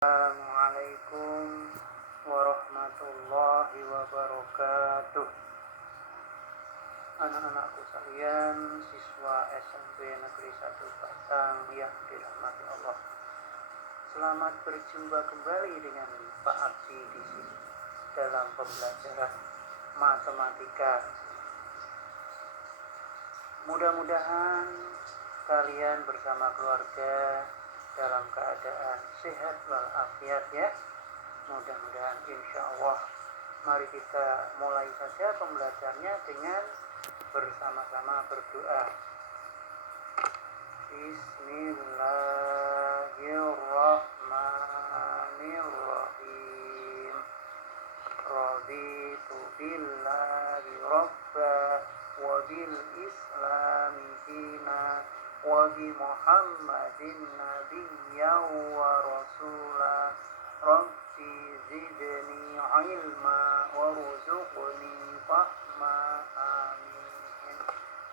Assalamualaikum warahmatullahi wabarakatuh. Anak-anakku sekalian, siswa SMP Negeri 1 Batang yang dirahmati Allah. Selamat berjumpa kembali dengan Pak Abdi di sini dalam pembelajaran matematika. Mudah-mudahan kalian bersama keluarga dalam keadaan sehat walafiat ya. Mudah-mudahan insya Allah. Mari kita mulai saja pembelajarannya dengan bersama-sama berdoa. Bismillahirrahmanirrahim. Raditu billahi rabba wa bil islami dina wa bi Muhammadin nabiyyan wa rasula. Rabbi zidni ilma warzuqni fahma. Amin.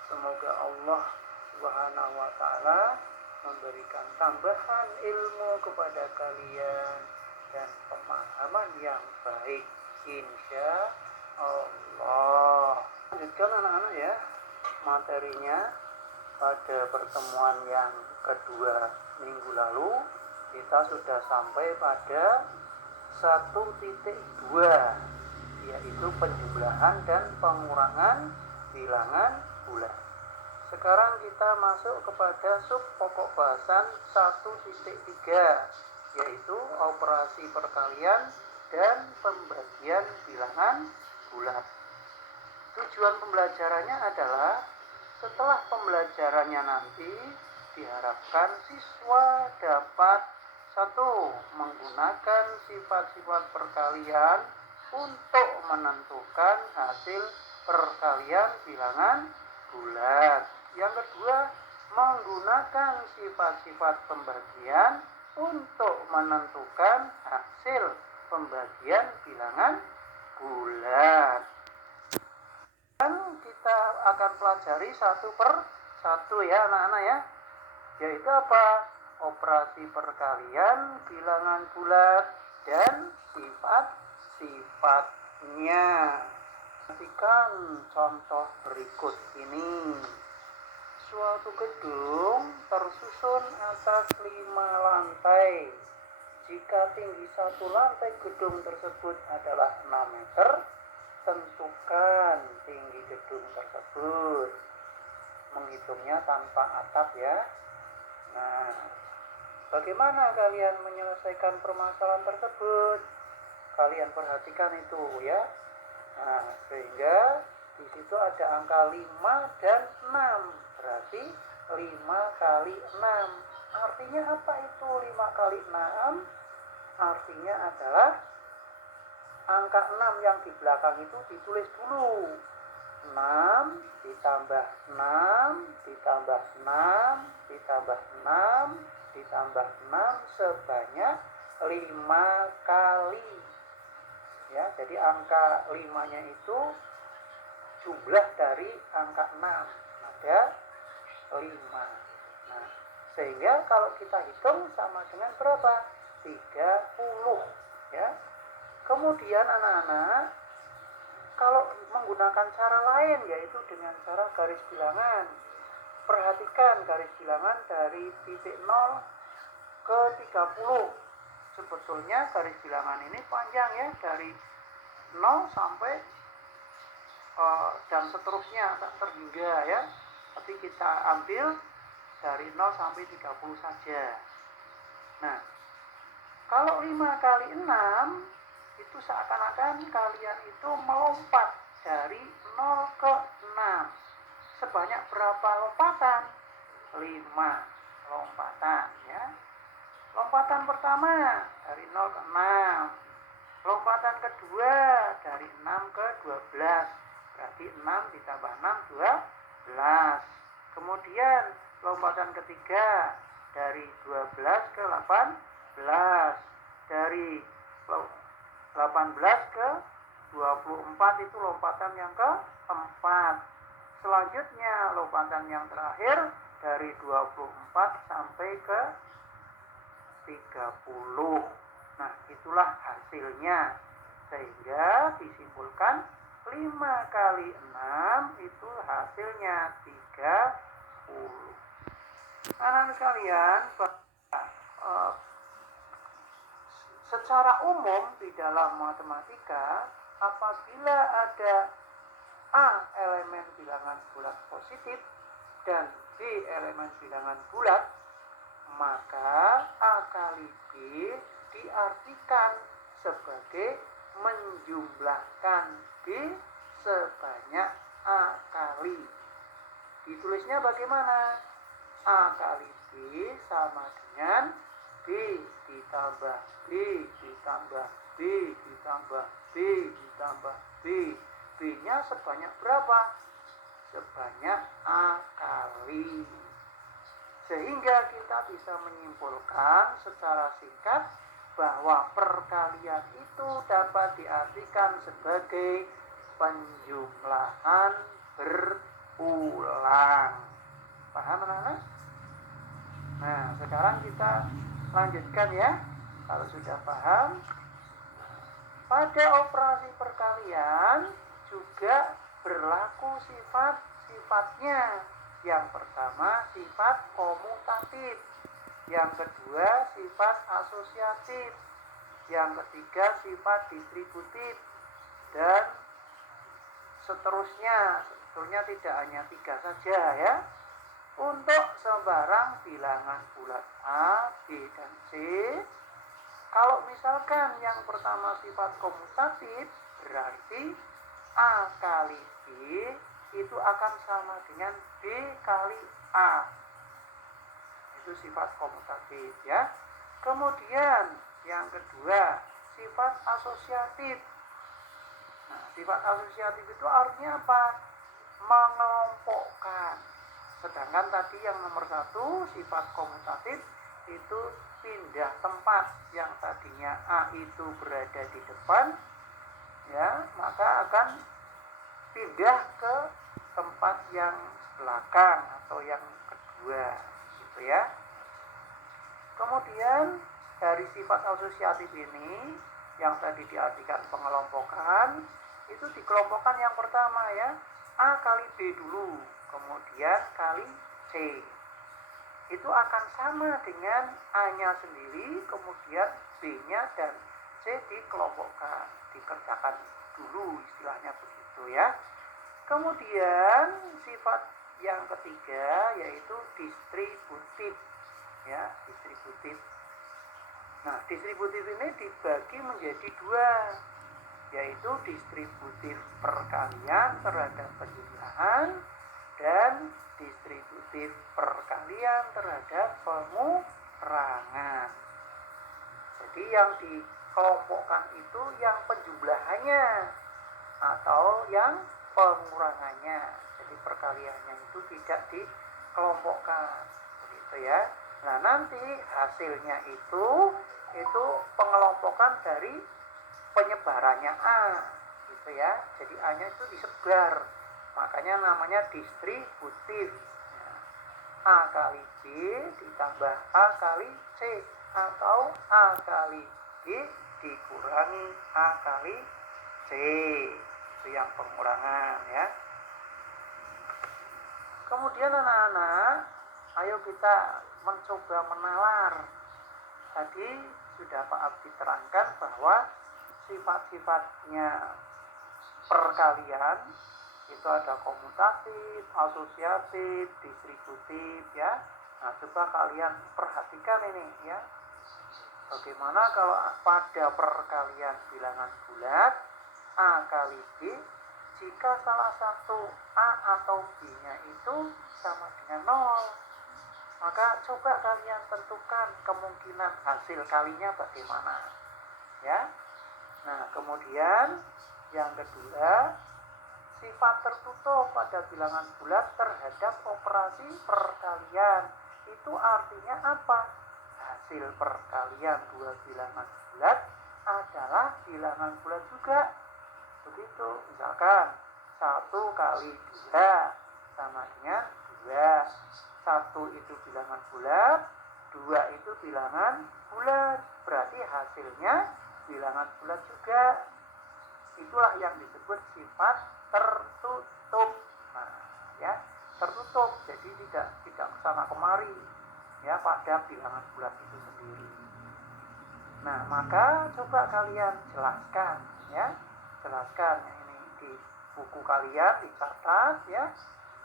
Semoga Allah Subhanahu wa ta'ala memberikan tambahan ilmu kepada kalian dan pemahaman yang baik, insya Allah. Lanjutkan anak-anak ya materinya. Pada pertemuan yang kedua minggu lalu kita sudah sampai pada 1.2, yaitu penjumlahan dan pengurangan bilangan bulan. Sekarang kita masuk kepada sub pokok bahasan 1.3, yaitu operasi perkalian dan pembagian bilangan bulan. Tujuan pembelajarannya adalah setelah pembelajarannya nanti diharapkan siswa dapat 1. Menggunakan sifat-sifat perkalian untuk menentukan hasil perkalian bilangan bulat. Yang kedua, menggunakan sifat-sifat pembagian untuk menentukan hasil pembagian bilangan bulat. Dan kita akan pelajari satu per satu ya anak-anak ya. Yaitu apa? Operasi perkalian bilangan bulat dan sifat-sifatnya. Perhatikan contoh berikut ini. Suatu gedung tersusun atas 5 lantai. Jika tinggi satu lantai gedung tersebut adalah 6 meter, tentukan tinggi gedung tersebut. Menghitungnya tanpa atap ya. Nah, bagaimana kalian menyelesaikan permasalahan tersebut? Kalian perhatikan itu ya. Nah, sehingga di situ ada angka 5 dan 6. Berarti 5 kali 6. Artinya apa itu 5 kali 6? Artinya adalah angka 6 yang di belakang itu ditulis dulu. 6 ditambah 6 ditambah 6 ditambah 6 ditambah 6 sebanyak 5 kali. Ya, jadi angka 5-nya itu jumlah dari angka 6. Ada 5. Nah, sehingga kalau kita hitung sama dengan berapa? 30 ya. Kemudian anak-anak, kalau menggunakan cara lain yaitu dengan cara garis bilangan. Perhatikan garis bilangan dari titik 0 ke 30. Sebetulnya garis bilangan ini panjang ya, dari 0 sampai dan seterusnya tak terhingga ya. Tapi kita ambil dari 0 sampai 30 saja. Nah, kalau 5 kali 6 itu seakan-akan kalian itu melompat dari 0 ke 6. Sebanyak berapa lompatan? 5 lompatan ya. Lompatan pertama dari 0 ke 6. Lompatan kedua dari 6 ke 12. Berarti 6 ditambah 6 12. Kemudian lompatan ketiga dari 12 ke 18. Dari 18 ke 24 itu lompatan yang keempat. Selanjutnya lompatan yang terakhir dari 24 sampai ke 30. itulah hasilnya. Sehingga disimpulkan 5 kali 6 itu hasilnya 30. Anak-anak sekalian, secara umum di dalam matematika, apabila ada A elemen bilangan bulat positif dan B elemen bilangan bulat, maka A kali B diartikan sebagai menjumlahkan B sebanyak A kali. Ditulisnya bagaimana? A kali B sama dengan B ditambah B ditambah B ditambah B ditambah B. B-nya sebanyak berapa? Sebanyak A kali. Sehingga kita bisa menyimpulkan secara singkat bahwa perkalian itu dapat diartikan sebagai penjumlahan berulang. Paham anak-anak? Nah, sekarang kita lanjutkan ya. Kalau sudah paham, pada operasi perkalian juga berlaku sifat-sifatnya. Yang pertama sifat komutatif, yang kedua sifat asosiatif, yang ketiga sifat distributif, dan seterusnya. Sebetulnya tidak hanya 3 saja ya. Untuk sembarang bilangan bulat A, B, dan C, kalau misalkan yang pertama sifat komutatif, berarti A kali B itu akan sama dengan B kali A. Itu sifat komutatif ya. Kemudian yang kedua, sifat asosiatif. Nah, sifat asosiatif itu artinya apa? Mengelompokkan. Sedangkan tadi yang nomor 1, sifat komutatif, itu pindah tempat. Yang tadinya A itu berada di depan, ya, maka akan pindah ke tempat yang belakang atau yang kedua, gitu ya. Kemudian dari sifat asosiatif ini yang tadi diartikan pengelompokan, itu dikelompokkan yang pertama ya, A kali B dulu, kemudian kali C. Itu akan sama dengan A-nya sendiri, kemudian B-nya dan C dikelompokkan, dikerjakan dulu, istilahnya begitu ya. Kemudian sifat yang ketiga yaitu distributif ya, distributif. Nah, distributif ini dibagi menjadi 2, yaitu distributif perkalian terhadap penjumlahan dan distributif perkalian terhadap pengurangan. Jadi yang dikelompokkan itu yang penjumlahannya atau yang pengurangannya. Jadi perkaliannya itu tidak dikelompokkan, begitu ya. Nah, nanti hasilnya itu pengelompokan dari penyebarannya A, gitu ya. Jadi A-nya itu disebar, makanya namanya distributif. A kali B ditambah A kali C atau A kali B dikurangi A kali C, itu yang pengurangan ya. Kemudian anak-anak, ayo kita mencoba menalar. Tadi sudah Pak Abdi terangkan bahwa sifat-sifatnya perkalian itu ada komutatif, asosiatif, distributif ya. Nah, coba kalian perhatikan ini ya. Bagaimana kalau pada perkalian bilangan bulat A kali B, jika salah satu A atau B-nya itu sama dengan 0, maka coba kalian tentukan kemungkinan hasil kalinya bagaimana ya. Nah, kemudian yang kedua, sifat tertutup pada bilangan bulat terhadap operasi perkalian. Itu artinya apa? Hasil perkalian 2 bilangan bulat adalah bilangan bulat juga. Begitu, misalkan 1 kali 2 sama dengan 2. 1 itu bilangan bulat, 2 itu bilangan bulat. Berarti hasilnya bilangan bulat juga. Itulah yang disebut sifat tertutup. Nah, ya, tertutup. Jadi tidak kesana kemari ya pada bilangan bulat itu sendiri. Nah, maka coba kalian jelaskan ya. Jelaskan ini di buku kalian, dicatat ya,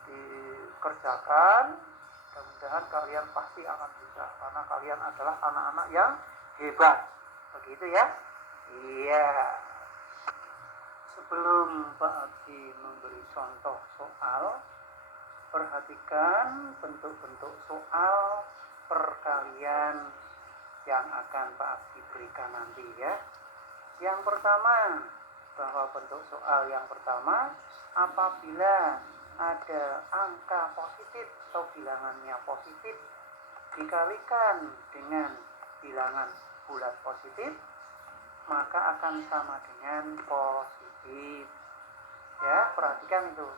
dikerjakan. Mudah-mudahan kalian pasti akan bisa karena kalian adalah anak-anak yang hebat. Begitu ya. Iya. Sebelum Pak Abdi memberi contoh soal, perhatikan bentuk-bentuk soal perkalian yang akan Pak Abdi berikan nanti ya. Yang pertama, bahwa bentuk soal yang pertama, apabila ada angka positif atau bilangannya positif dikalikan dengan bilangan bulat positif, maka akan sama dengan positif. Ya, perhatikan itu.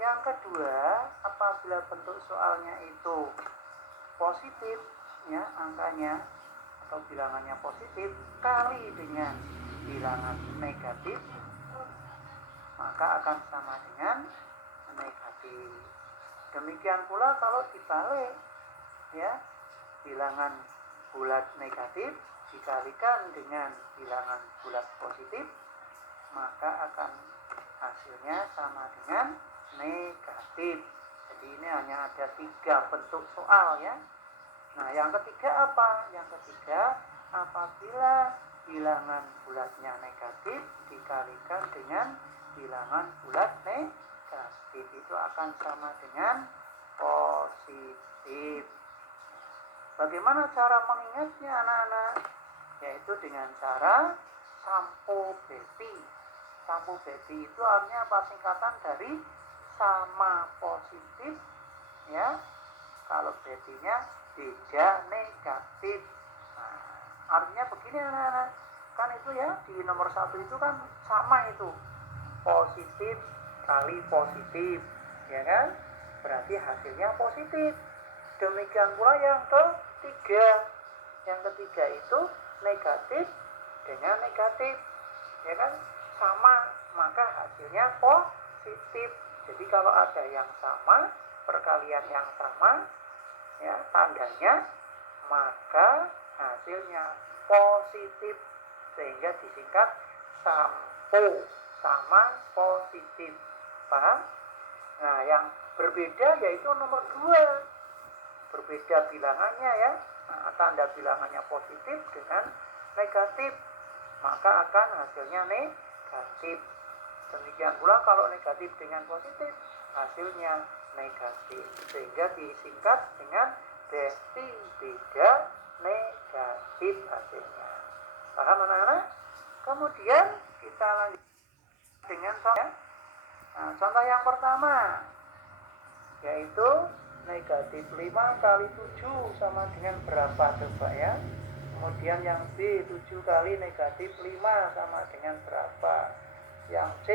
Yang kedua, apabila bentuk soalnya itu positif, ya, angkanya atau bilangannya positif kali dengan bilangan negatif, maka akan sama dengan negatif. Demikian pula kalau dibalik, ya, bilangan bulat negatif dikalikan dengan bilangan bulat positif, maka akan hasilnya sama dengan negatif. Jadi ini hanya ada 3 bentuk soal ya. Nah, yang ketiga apa? Yang ketiga, apabila bilangan bulatnya negatif dikalikan dengan bilangan bulat negatif, itu akan sama dengan positif. Bagaimana cara mengingatnya anak-anak? Yaitu dengan cara sampo beti. Sampo beti itu artinya apa? Singkatan dari sama positif ya. Kalau betinya beda negatif. Nah, artinya begini anak-anak. Kan itu ya di nomor 1 itu kan sama itu. Positif kali positif, ya kan? Berarti hasilnya positif. Demikian pula yang ketiga. Yang ketiga itu negatif dengan negatif, ya kan? Sama, maka hasilnya positif. Jadi kalau ada yang sama, perkalian yang sama, ya, tandanya, maka hasilnya positif, sehingga disingkat sampo, sama positif. Paham? Nah, yang berbeda yaitu nomor 2. Berbeda bilangannya ya. Nah, tanda bilangannya positif dengan negatif, maka akan hasilnya negatif. Demikian pula kalau negatif dengan positif, hasilnya negatif, sehingga disingkat dengan beti, beda negatif hasilnya. Paham anak-anak? Kemudian kita lanjut dengan contoh. Nah, contoh yang pertama yaitu negatif 5 kali 7 sama dengan berapa coba ya. Kemudian yang B, 7 kali negatif 5 sama dengan berapa. Yang C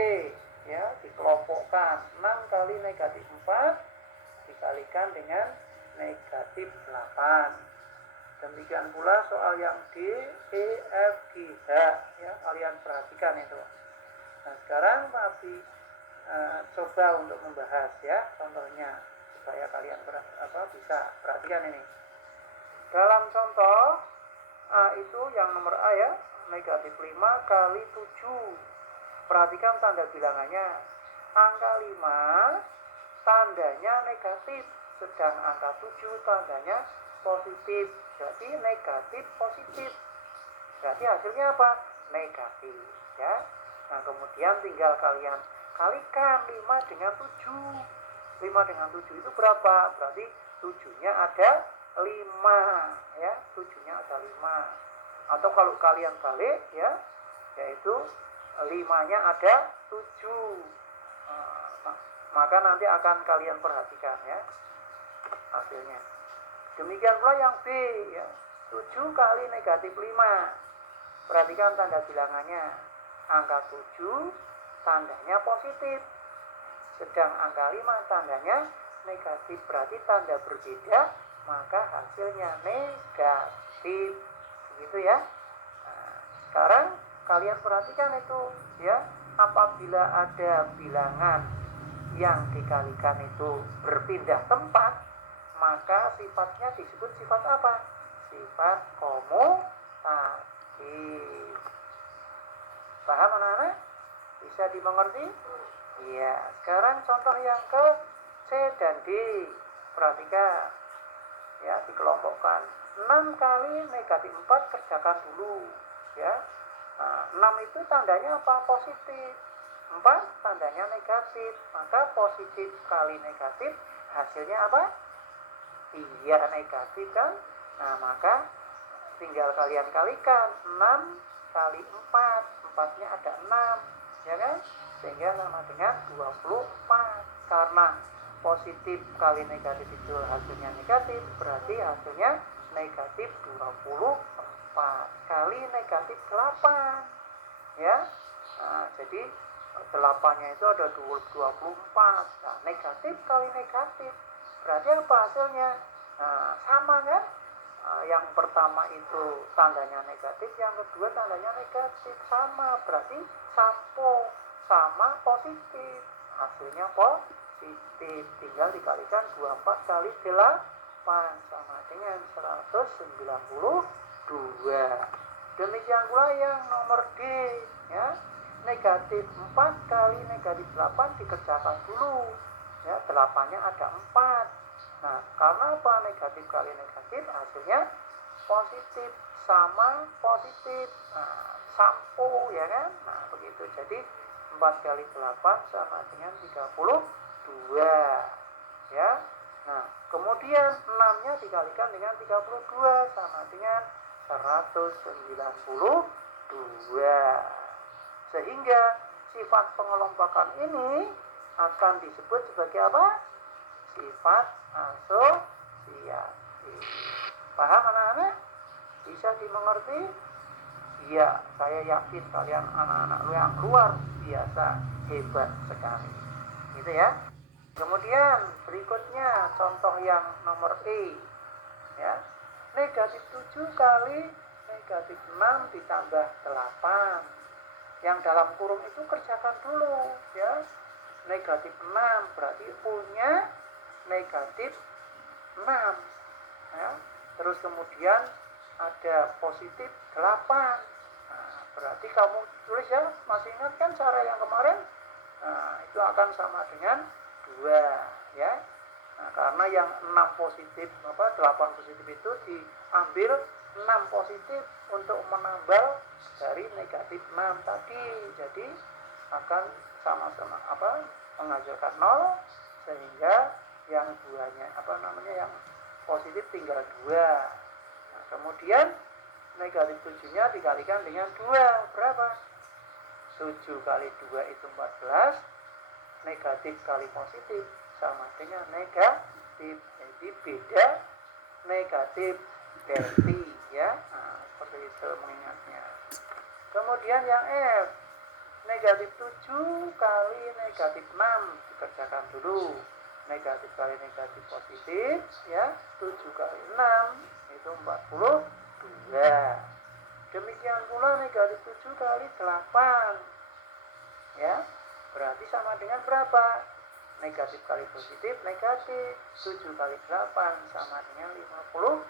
ya dikelompokkan, 6 kali negatif 4 dikalikan dengan negatif 8. Demikian pula soal yang D, E, F, G, H ya, kalian perhatikan itu. Nah, sekarang Pak Abdi coba untuk membahas ya contohnya supaya kalian bisa perhatikan ini. Dalam contoh A itu yang nomor A ya, negatif 5 kali 7. Perhatikan tanda bilangannya. Angka 5 tandanya negatif, sedang angka 7 tandanya positif. Jadi negatif positif. Berarti hasilnya apa? Negatif ya. Nah, kemudian tinggal kalian kalikan 5 dengan 7. 5 dengan 7 itu berapa? Berarti 7-nya ada 5 ya. 7-nya ada 5. Atau kalau kalian balik ya, yaitu 5-nya ada 7. Maka nanti akan kalian perhatikan ya hasilnya. Demikian pula yang B ya, 7 kali negatif 5. Perhatikan tanda bilangannya. Angka 7 tandanya positif, sedang angka 5 tandanya negatif. Berarti tanda berbeda, maka hasilnya negatif. Begitu ya. Nah, sekarang kalian perhatikan itu ya, apabila ada bilangan yang dikalikan itu berpindah tempat, maka sifatnya disebut sifat apa? Sifat komutatif. Paham anak-anak? Bisa dimengerti? Iya. Sekarang contoh yang ke C dan D. Perhatikan. Ya, dikelompokkan. 6 kali negatif 4 kerjakan dulu. Ya. Nah, 6 itu tandanya apa? Positif. 4 tandanya negatif. Maka positif kali negatif hasilnya apa? Iya, negatif kan? Nah, maka tinggal kalian kalikan. 6 kali 4. 4-nya ada 6. Ya kan? Sehingga sama dengan 24. Karena positif kali negatif itu hasilnya negatif, berarti hasilnya negatif 24 kali negatif 8 ya. Nah, jadi 8-nya itu ada 24. Nah, negatif kali negatif berarti apa hasilnya? Nah, sama kan? Yang pertama itu tandanya negatif, yang kedua tandanya negatif, sama, berarti sampo sama positif, hasilnya positif. Tinggal dikalikan 24 kali 8 sama dengan 192. Demikian pula yang nomor D ya. Negatif 4 kali negatif 8 dikerjakan dulu ya, 8-nya ada 4. Nah, karena apa? Negatif kali negatif hasilnya positif, sama positif. Nah, sampo ya kan? Nah, begitu. Jadi 4 kali 8 sama dengan 32 ya. Nah, kemudian 6-nya dikalikan dengan 32 sama dengan 192. Sehingga sifat pengelompokan ini akan disebut sebagai apa? Sifat asosiatif. Paham anak-anak? Bisa dimengerti? Iya, saya yakin kalian anak-anak yang luar biasa hebat sekali. Gitu ya. Kemudian berikutnya contoh yang nomor E ya. Negatif 7 kali negatif 6 ditambah 8. Yang dalam kurung itu kerjakan dulu ya. Negatif 6 berarti punya negatif 6 ya. Terus kemudian ada positif 8. Nah, berarti kamu tulis ya, masih ingat kan cara yang kemarin? Nah, itu akan sama dengan 2 ya. Nah, karena yang 6 positif 8 positif itu diambil 6 positif untuk menambal dari negatif 6 tadi. Jadi akan sama-sama menghasilkan 0, sehingga yang duanya yang positif tinggal 2. Nah, kemudian negatif 7-nya dikalikan dengan 2 berapa? 7 kali 2 itu 14. Negatif kali positif sama dengan negatif. Jadi beda negatif delta ya. Nah, seperti itu mengingatnya. Kemudian yang F, negatif 7 kali negatif 6 dikerjakan dulu. Negatif kali negatif positif ya, 7 kali 6 itu 42. Demikian pula negatif 7 kali 8 ya, berarti sama dengan berapa? Negatif kali positif negatif, 7 kali 8 sama dengan 56.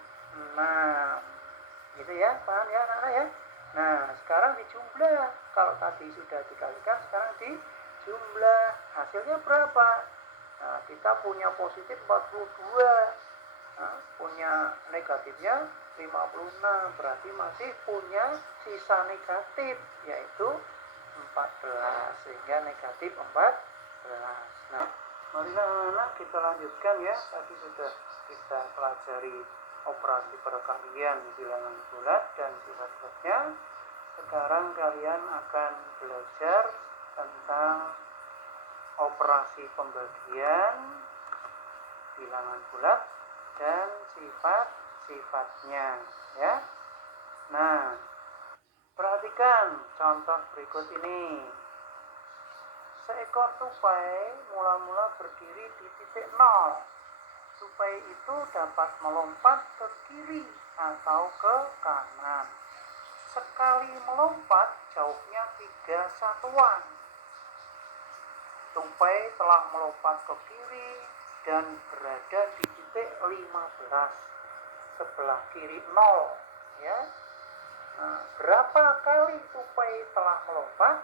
Gitu ya, paham ya anak-anak ya? Nah, sekarang dijumlah. Kalau tadi sudah dikalikan, sekarang dijumlah. Hasilnya berapa? Nah, kita punya positif 42. Nah, punya negatifnya 56. Berarti masih punya sisa negatif, yaitu 14. Sehingga negatif 14. Nah, mari anak-anak kita lanjutkan ya. Tadi sudah kita pelajari operasi perkalian bilangan bulat dan sifat-sifatnya. Sekarang kalian akan belajar tentang operasi pembagian bilangan bulat dan sifat-sifatnya ya. Nah, perhatikan contoh berikut ini. Seekor tupai mula-mula berdiri di titik 0. Tupai itu dapat melompat ke kiri atau ke kanan. sekali melompat jauhnya 3 satuan. Tupai telah melompat ke kiri dan berada di titik 15 sebelah kiri 0 ya. Nah, berapa kali tupai telah melompat?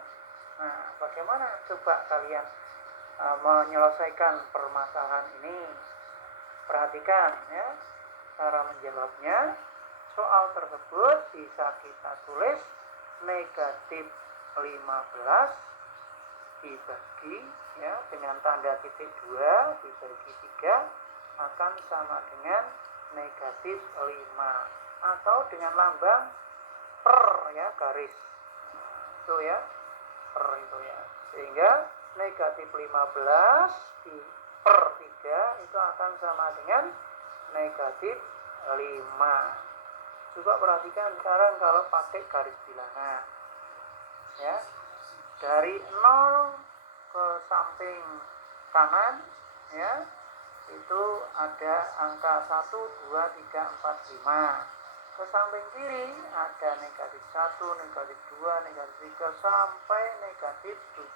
Nah, bagaimana coba kalian menyelesaikan permasalahan ini? Perhatikan ya cara menjawabnya. Soal tersebut bisa kita tulis negatif 15 dibagi ya dengan tanda titik 2 dibagi 3 akan sama dengan negatif 5 atau dengan lambang per ya, garis itu ya, per itu ya, sehingga negatif 15 di per 3 itu akan sama dengan negatif 5. Coba perhatikan sekarang kalau pakai garis bilangan ya, dari 0 ke samping kanan ya, itu ada angka 1, 2, 3, 4, 5. Ke samping kiri ada negatif 1, negatif 2, negatif 3 sampai negatif 17.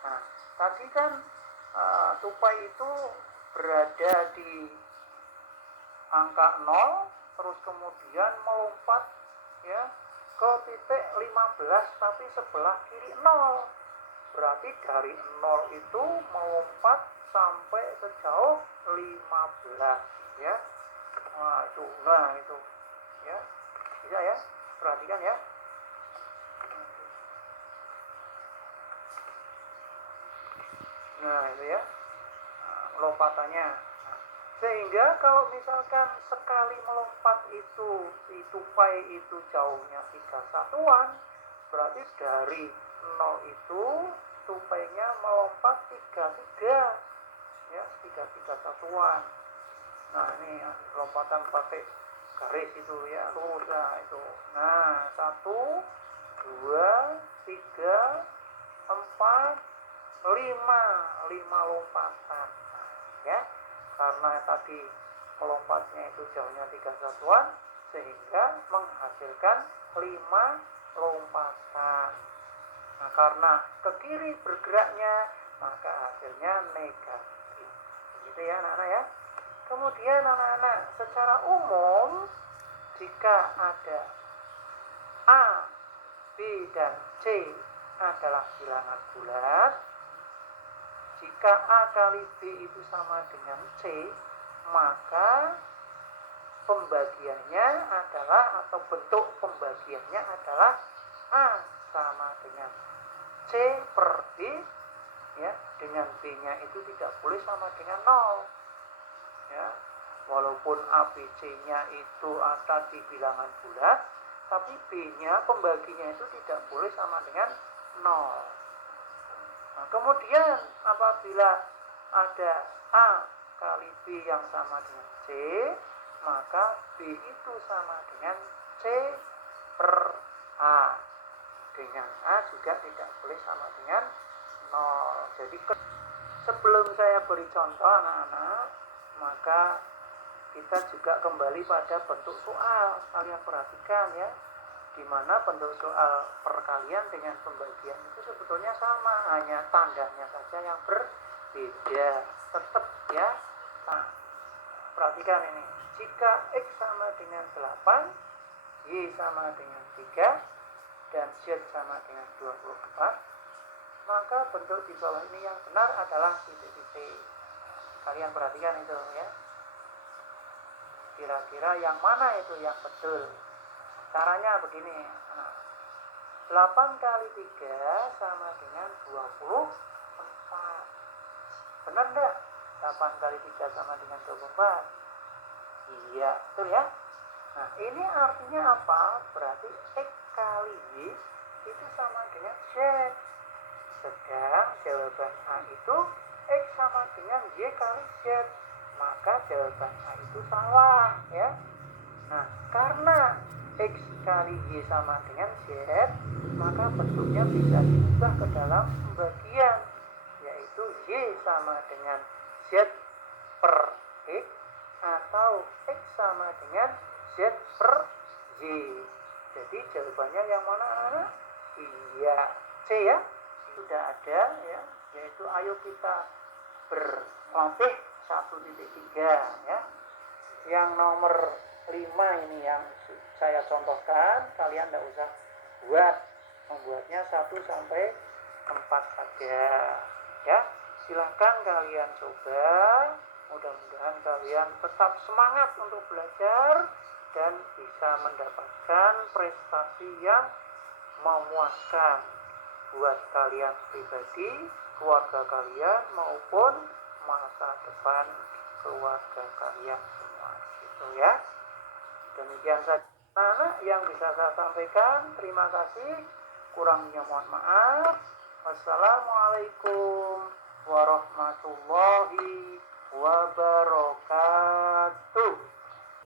Nah, tadi kan tupai itu berada di angka 0, terus kemudian melompat ya ke titik 15 tapi sebelah kiri 0. Berarti dari 0 itu melompat sampai sejauh 15 ya. Nah itu ya, bisa ya, perhatikan ya. Nah itu ya lompatannya. Sehingga kalau misalkan sekali melompat itu si tupai itu jauhnya 3 satuan, berarti dari 0 itu tupainya melompat 3 ya, 3 satuan. Nah ini ya, lompatan pakai garis itu ya, lurus lah itu. Nah 1, 2, 3, 4, 5 lompatan ya, karena tadi melompatnya itu jauhnya 3 satuan sehingga menghasilkan 5 lompatan. Nah karena ke kiri bergeraknya maka hasilnya negatif, begitu ya anak-anak ya. Kemudian anak-anak, secara umum jika ada A, B, dan C adalah bilangan bulat, jika A kali B itu sama dengan C, maka pembagiannya adalah, atau bentuk pembagiannya adalah A sama dengan C per B ya, dengan B-nya itu tidak boleh sama dengan 0 ya. Walaupun ABC-nya itu ada di bilangan bulat, tapi B-nya pembaginya itu tidak boleh sama dengan 0. Nah, kemudian apabila ada A kali B yang sama dengan C, maka B itu sama dengan C per A. Dengan A juga tidak boleh sama dengan 0. Jadi sebelum saya beri contoh anak-anak, maka kita juga kembali pada bentuk soal. Kalian perhatikan ya, di mana bentuk soal perkalian dengan pembagian itu sebetulnya sama, hanya tandanya saja yang berbeda tetap ya. Nah, perhatikan ini, jika X sama dengan 8, Y sama dengan 3, dan Z sama dengan 24, maka bentuk di bawah ini yang benar adalah titik-titik. Kalian perhatikan itu ya, kira-kira yang mana itu yang betul. Caranya begini, 8 kali 3 sama dengan 24. Benar enggak? 8 kali 3 sama dengan 24. Iya, betul ya. Nah ini artinya apa? Berarti X kali Y itu sama dengan Z. Sedang jawaban A itu X sama dengan Y kali Z, maka jawaban A itu salah ya. Nah karena X kali Y sama dengan Z, maka bentuknya bisa diubah ke dalam pembagian, yaitu Y sama dengan Z per X atau X sama dengan Z per Y. Jadi jawabannya yang mana anak? Iya. C ya. Sudah ada ya, yaitu ayo kita berlatih 1.3 ya. Yang nomor 5 ini yang saya contohkan, kalian tidak usah buat, membuatnya 1 sampai 4 saja ya. Silahkan kalian coba, mudah-mudahan kalian tetap semangat untuk belajar dan bisa mendapatkan prestasi yang memuaskan buat kalian pribadi, keluarga kalian maupun masa depan keluarga kalian semua gitu ya. Demikian saja anak yang bisa saya sampaikan. Terima kasih, kurangnya mohon maaf. Wassalamualaikum warahmatullahi wabarakatuh.